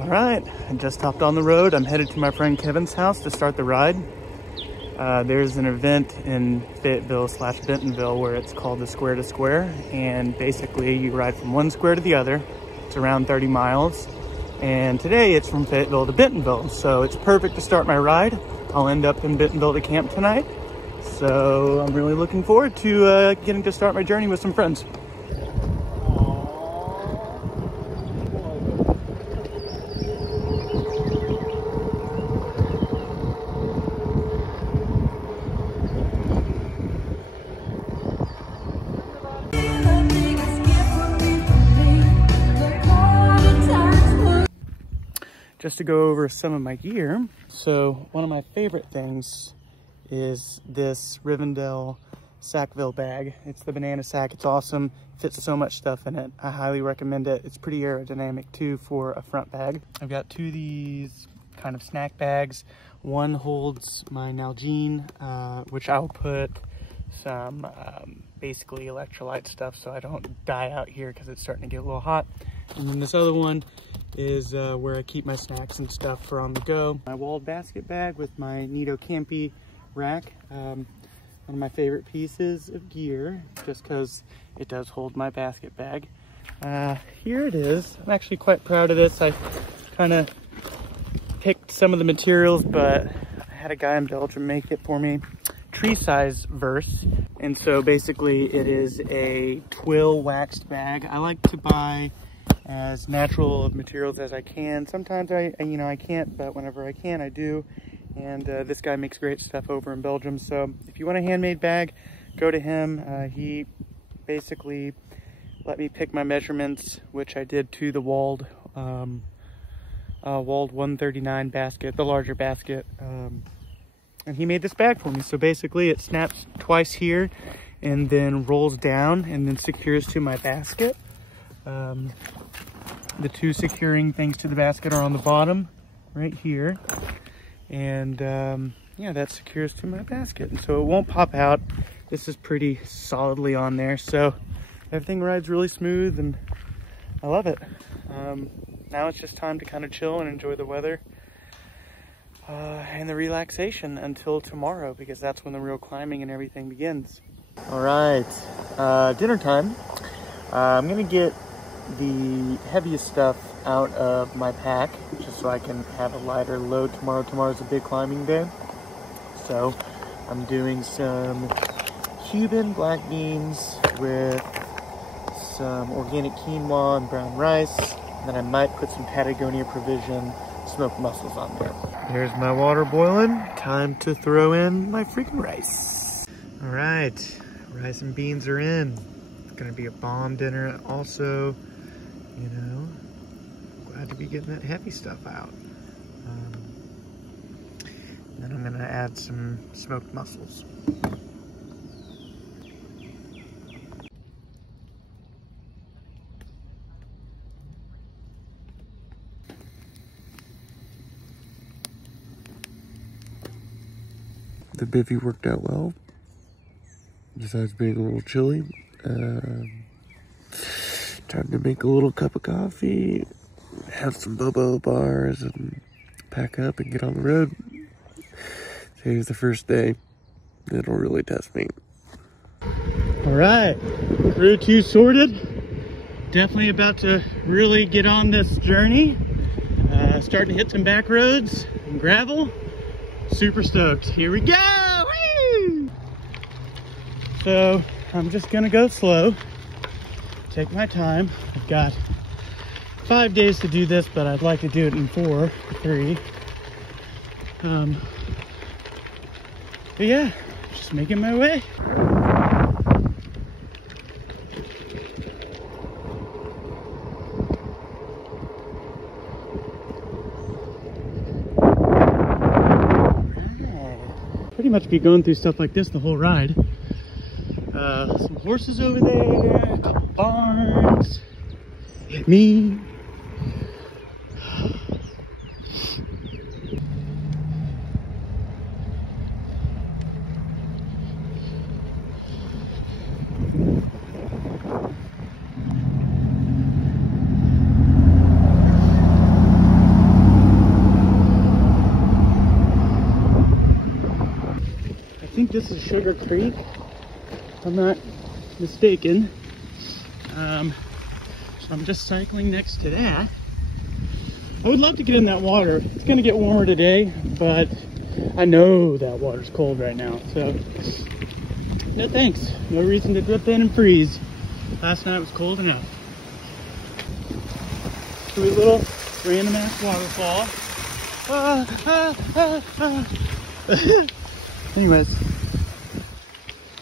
All right, I just hopped on the road. I'm headed to my friend Kevin's house to start the ride. There's an event in Fayetteville/Bentonville where it's called the Square to Square, and basically you ride from one square to the other. It's around 30 miles, and today it's from Fayetteville to Bentonville, so it's perfect to start my ride. I'll end up in Bentonville to camp tonight, so I'm really looking forward to getting to start my journey with some friends. Just to go over some of my gear. So one of my favorite things is this Rivendell Sackville bag. It's the banana sack. It's awesome. Fits so much stuff in it. I highly recommend it. It's pretty aerodynamic too for a front bag. I've got two of these kind of snack bags. One holds my Nalgene, which I'll put some basically electrolyte stuff so I don't die out here because it's starting to get a little hot. And then this other one is where I keep my snacks and stuff for on the go. My walled basket bag with my Nito Campy rack. One of my favorite pieces of gear, just because it does hold my basket bag. Here it is. I'm actually quite proud of this. I kind of picked some of the materials, but I had a guy in Belgium make it for me. Tree size verse. And so basically it is a twill waxed bag. I like to buy as natural of materials as I can. Sometimes I can't, but whenever I can, I do. And this guy makes great stuff over in Belgium. So if you want a handmade bag, go to him. He basically let me pick my measurements, which I did to the walled 139 basket, the larger basket. And he made this bag for me. So basically it snaps twice here and then rolls down and then secures to my basket. The two securing things to the basket are on the bottom right here, and yeah, that secures to my basket, and so it won't pop out. This is pretty solidly on there, so everything rides really smooth and I love it. Now it's just time to kind of chill and enjoy the weather and the relaxation until tomorrow, because that's when the real climbing and everything begins. All right, dinner time. I'm gonna get the heaviest stuff out of my pack just so I can have a lighter load tomorrow. Tomorrow's a big climbing day. So I'm doing some Cuban black beans with some organic quinoa and brown rice. And then I might put some Patagonia Provision smoked mussels on there. There's my water boiling. Time to throw in my freaking rice. All right, rice and beans are in. It's gonna be a bomb dinner also. You know, glad to be getting that heavy stuff out. Then I'm gonna add some smoked mussels. The bivvy worked out well, besides being a little chilly. Time to make a little cup of coffee, have some bobo bars, and pack up and get on the road. Today's the first day. It'll really test me. All right, crew 2 sorted. Definitely about to really get on this journey. Starting to hit some back roads and gravel. Super stoked. Here we go! Woo! So I'm just gonna go slow. Take my time. I've got 5 days to do this, but I'd like to do it in 4 or 3. But yeah, just making my way. Pretty much be going through stuff like this the whole ride. Some horses over there, a couple barns, me. Sugar Creek, if I'm not mistaken. So I'm just cycling next to that. I would love to get in that water. It's gonna get warmer today, but I know that water's cold right now, so no thanks. No reason to dip in and freeze. Last night was cold enough. Sweet little random ass waterfall. Anyways,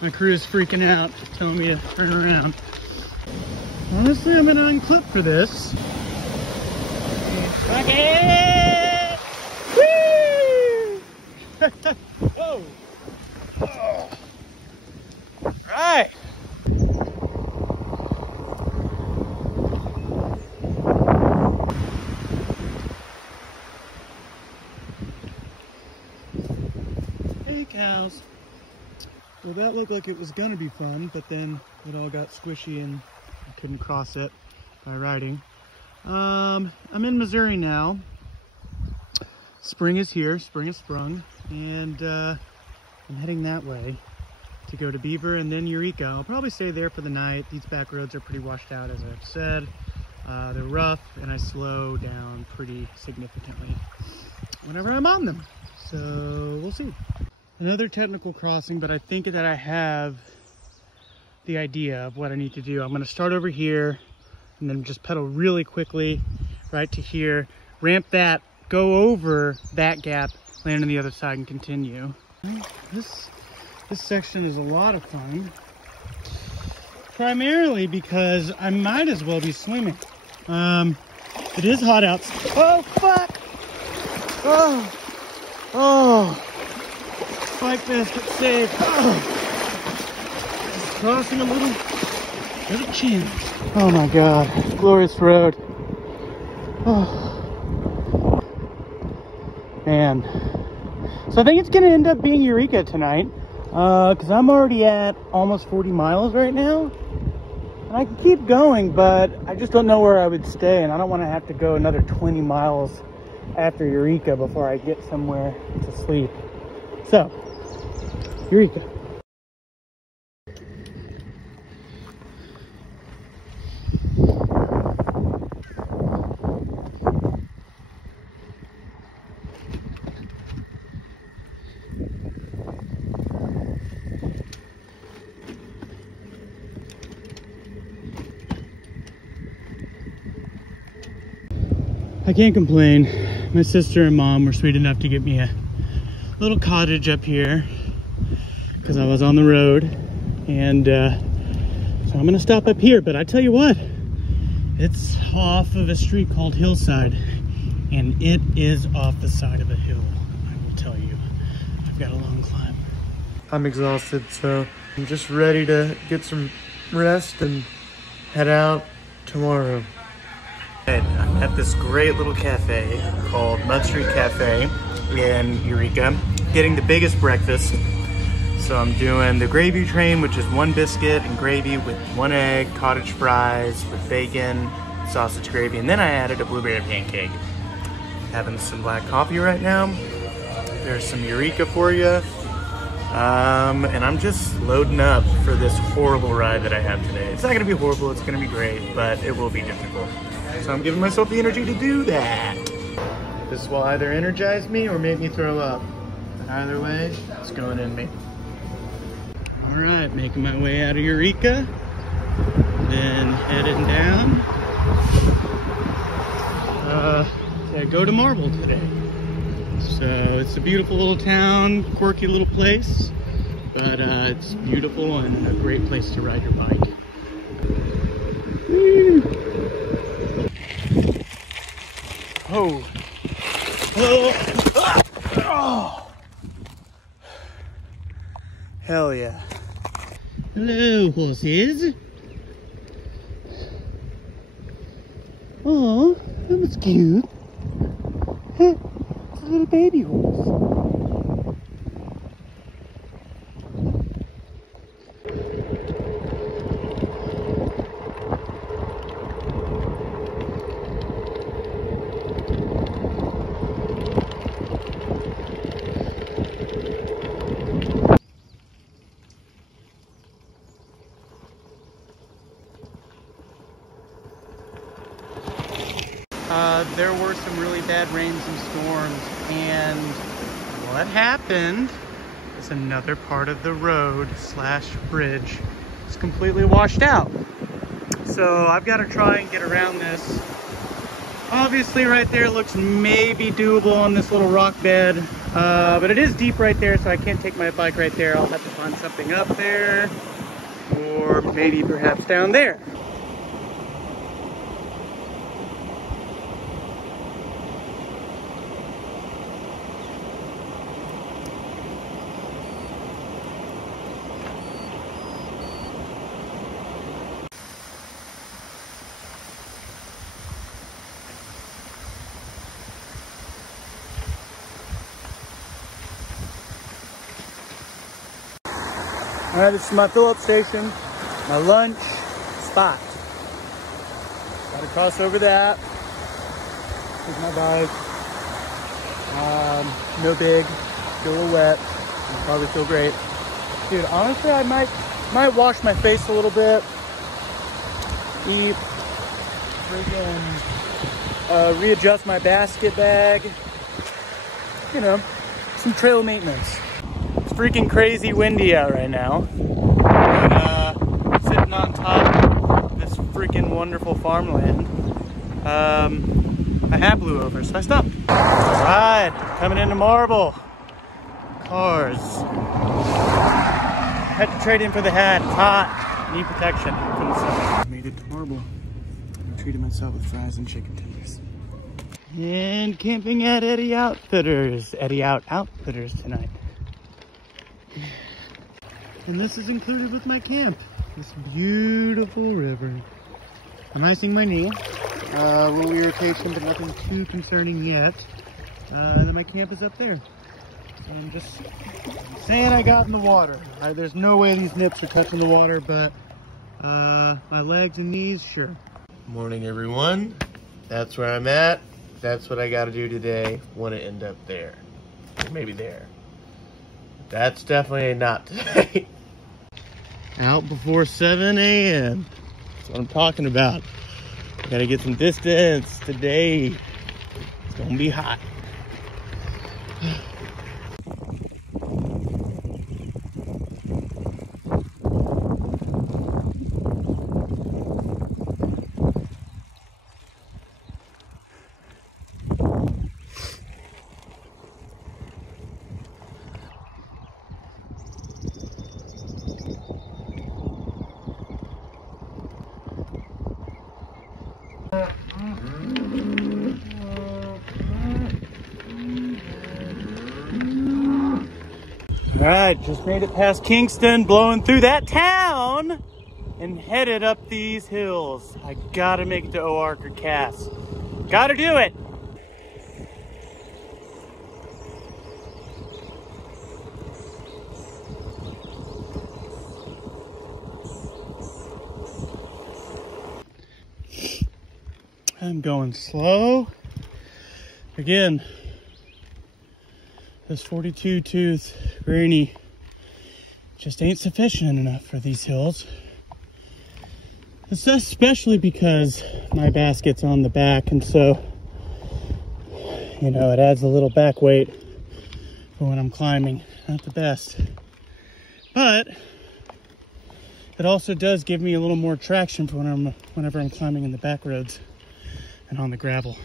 my crew is freaking out, telling me to turn around. Honestly, I'm gonna unclip for this. Rock it! Woo! Whoa! Oh. All right. Hey cows. Well, that looked like it was gonna be fun, but then it all got squishy and I couldn't cross it by riding. I'm in Missouri now. Spring is here, spring has sprung, and I'm heading that way to go to Beaver and then Eureka. I'll probably stay there for the night. These back roads are pretty washed out, as I've said. They're rough, and I slow down pretty significantly whenever I'm on them. So we'll see. Another technical crossing, but I think that I have the idea of what I need to do. I'm gonna start over here and then just pedal really quickly right to here, ramp that, go over that gap, land on the other side and continue. This section is a lot of fun, primarily because I might as well be swimming. It is hot outside. Oh, fuck! Oh! Bike basket saved. Oh. Crossing a little chin. Oh my God, glorious road. Oh. Man. So I think it's gonna end up being Eureka tonight, because I'm already at almost 40 miles right now. And I can keep going, but I just don't know where I would stay, and I don't want to have to go another 20 miles after Eureka before I get somewhere to sleep. So, Eureka. I can't complain. My sister and mom were sweet enough to get me a little cottage up here because I was on the road, and so I'm gonna stop up here. But I tell you what, it's off of a street called Hillside, and it is off the side of a hill. I will tell you, I've got a long climb. I'm exhausted, so I'm just ready to get some rest and head out tomorrow. I'm at this great little cafe called Mud Street Cafe in Eureka, getting the biggest breakfast. So I'm doing the gravy train, which is one biscuit and gravy with one egg, cottage fries with bacon, sausage gravy, and then I added a blueberry pancake. Having some black coffee right now. There's some Eureka for you. And I'm just loading up for this horrible ride that I have today. It's not gonna be horrible, it's gonna be great, but it will be difficult. So I'm giving myself the energy to do that. This will either energize me or make me throw up. But either way, it's going in me. All right, making my way out of Eureka. Then heading down. I go to Marble today. So it's a beautiful little town, quirky little place, but it's beautiful and a great place to ride your bike. Woo. Oh. Hello. Oh. Hell yeah. Hello, horses. Oh, that was cute. It's a little baby horse. there were some really bad rains and storms, and what happened is another part of the road slash bridge is completely washed out. So I've got to try and get around this. Obviously right there looks maybe doable on this little rock bed, but it is deep right there, so I can't take my bike right there. I'll have to find something up there, or maybe perhaps down there. All right, this is my fill-up station, my lunch spot. Gotta cross over that. Here's my bike. No big, feel a little wet. I'll probably feel great. Dude, honestly, I might wash my face a little bit. Eat, freaking readjust my basket bag. You know, some trail maintenance. It's freaking crazy windy out right now. But sitting on top of this freaking wonderful farmland, my hat blew over, so I stopped. All right, coming into Marble. Cars. Had to trade in for the hat. It's hot. Need protection from the sun. Made it to Marble. I treated myself with fries and chicken tenders. And camping at Eddie Outfitters. Eddie Outfitters tonight. And this is included with my camp. This beautiful river. I'm icing my knee. A little irritation, but nothing too concerning yet. And then my camp is up there. I'm just saying I got in the water. There's no way these nips are touching the water, but my legs and knees, sure. Morning, everyone. That's where I'm at. That's what I got to do today. Want to end up there. Or maybe there. That's definitely not today. Out before 7 a.m. That's what I'm talking about. I got to get some distance today. It's going to be hot. All right, just made it past Kingston, blowing through that town, and headed up these hills. I gotta make it to Oark or Cass. Gotta do it. I'm going slow. Again, this 42 tooth granny just ain't sufficient enough for these hills. Especially because my basket's on the back, and so, you know, it adds a little back weight for when I'm climbing. Not the best. But it also does give me a little more traction for whenever I'm climbing in the back roads and on the gravel.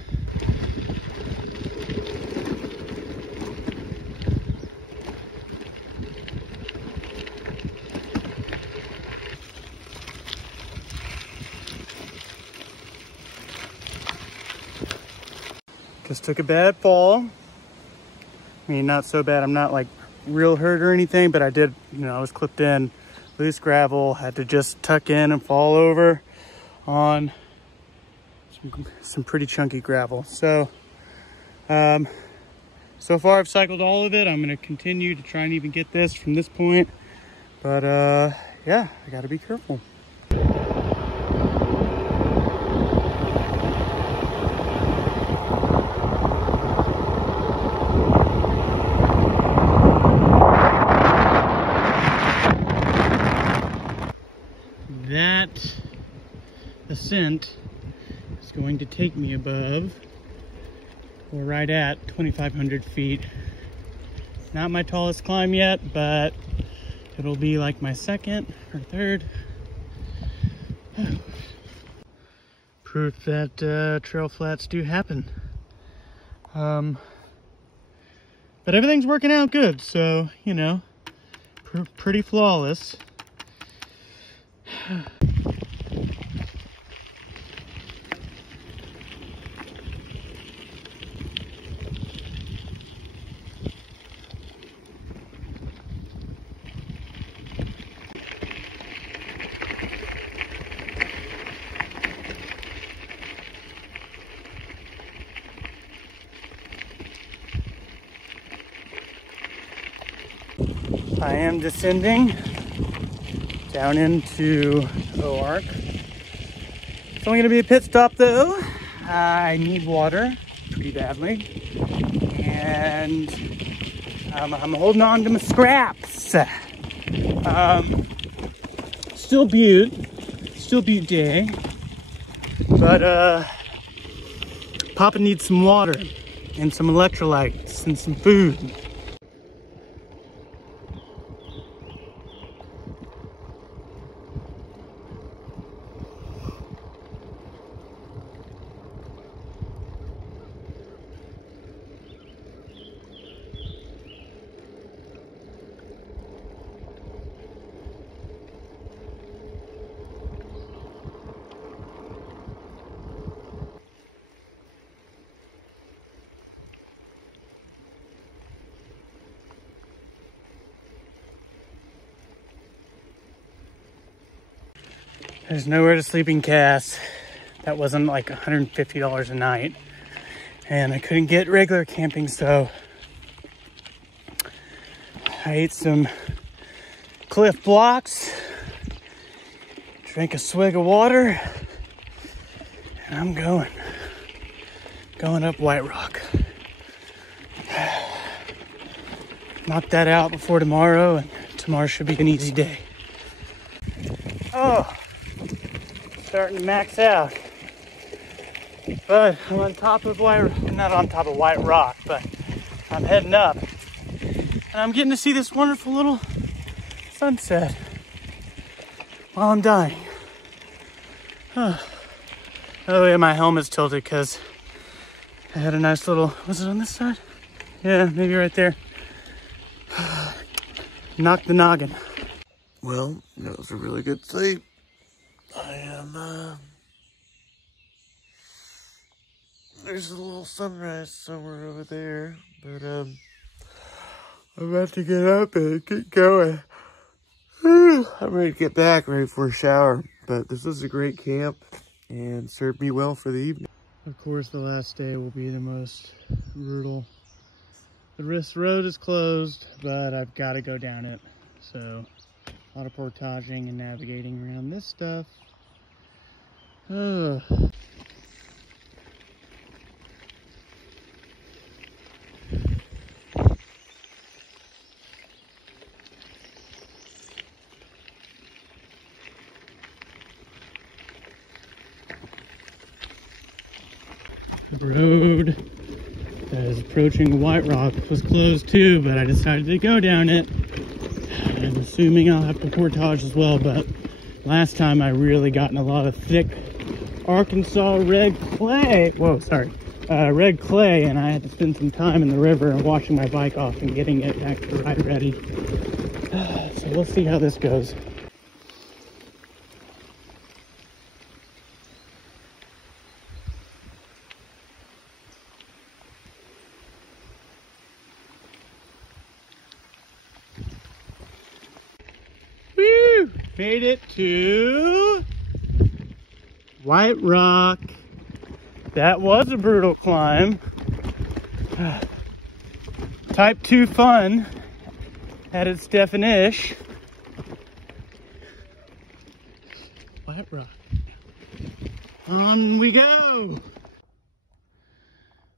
Just took a bad fall. I mean, not so bad. I'm not like real hurt or anything, but I did, you know, I was clipped in loose gravel, had to just tuck in and fall over on some pretty chunky gravel. So, so far I've cycled all of it. I'm gonna continue to try and even get this from this point. But yeah, I gotta be careful. That ascent is going to take me above We're right at 2,500 feet. Not my tallest climb yet, but it'll be like my second or third. Proof that trail flats do happen. But everything's working out good, so, you know, pretty flawless. I am descending down into OARC. It's only going to be a pit stop though. I need water pretty badly. And I'm holding on to my scraps. Still butte day. But Papa needs some water and some electrolytes and some food. There's nowhere to sleep in Cass. That wasn't like $150 a night. And I couldn't get regular camping, so I ate some Cliff Blocks, drank a swig of water, and I'm going up White Rock. Knock that out before tomorrow, and tomorrow should be an easy day. Oh, starting to max out. But I'm on top of not on top of White Rock, but I'm heading up. And I'm getting to see this wonderful little sunset while I'm dying. Oh yeah, my helmet's tilted because I had a nice little, was it on this side? Yeah, maybe right there. Knocked the noggin. Well, that was a really good sleep. I am, there's a little sunrise somewhere over there, but, I'm about to get up and get going. I'm ready to get back, ready for a shower, but this was a great camp and served me well for the evening. Of course, the last day will be the most brutal. This road is closed, but I've got to go down it. So, a lot of portaging and navigating around this stuff. Ugh. The road that is approaching White Rock was closed too, but I decided to go down it. I'm assuming I'll have to portage as well, but last time I really got in a lot of thick Arkansas red clay. Whoa, sorry. Red clay, and I had to spend some time in the river and washing my bike off and getting it back to ride ready. So we'll see how this goes. Woo! Made it to White Rock. That was a brutal climb. Type 2 fun at its definition. White Rock. On we go.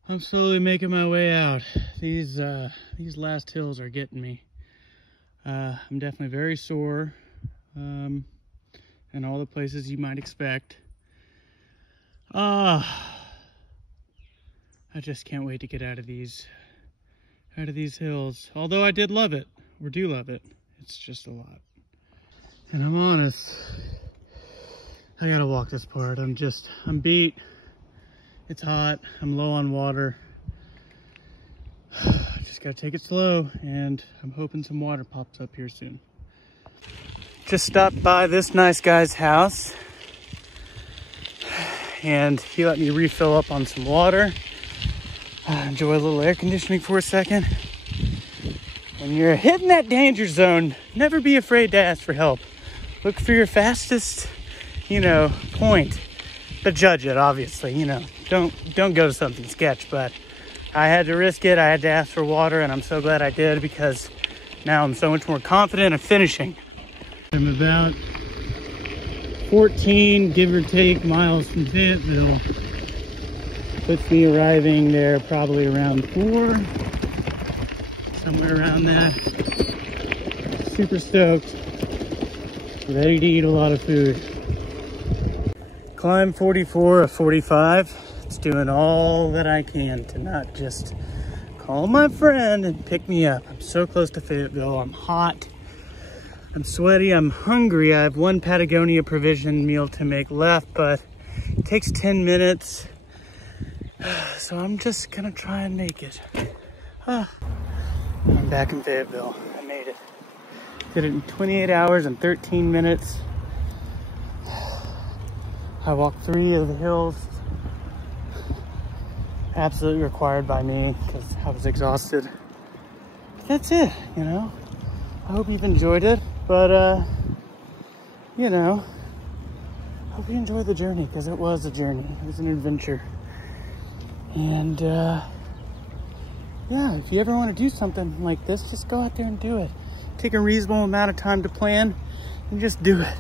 I'm slowly making my way out. These last hills are getting me. I'm definitely very sore, in all the places you might expect. I I just can't wait to get out of these hills. Although I did love it, or do love it. It's just a lot. And I'm honest, I gotta walk this part. I'm beat. It's hot, I'm low on water. I just gotta take it slow, and I'm hoping some water pops up here soon. Just stopped by this nice guy's house, and he let me refill up on some water. Enjoy a little air conditioning for a second. When you're hitting that danger zone, never be afraid to ask for help. Look for your fastest, point, but judge it, obviously, Don't go to something sketch, but I had to risk it. I had to ask for water, and I'm so glad I did, because now I'm so much more confident of finishing. I'm about 14, give or take, miles from Fayetteville. Puts me arriving there probably around 4, somewhere around that. Super stoked, ready to eat a lot of food. Climb 44 of 45. It's doing all that I can to not just call my friend and pick me up. I'm so close to Fayetteville. I'm hot, I'm sweaty, I'm hungry. I have one Patagonia provision meal to make left, but it takes 10 minutes. So I'm just gonna try and make it. I'm back in Fayetteville. I made it. Did it in 28 hours and 13 minutes. I walked 3 of the hills. Absolutely required by me, because I was exhausted. But that's it, I hope you've enjoyed it, but hope you enjoy the journey, because it was a journey. It was an adventure. And yeah, if you ever want to do something like this, just go out there and do it. Take a reasonable amount of time to plan and just do it.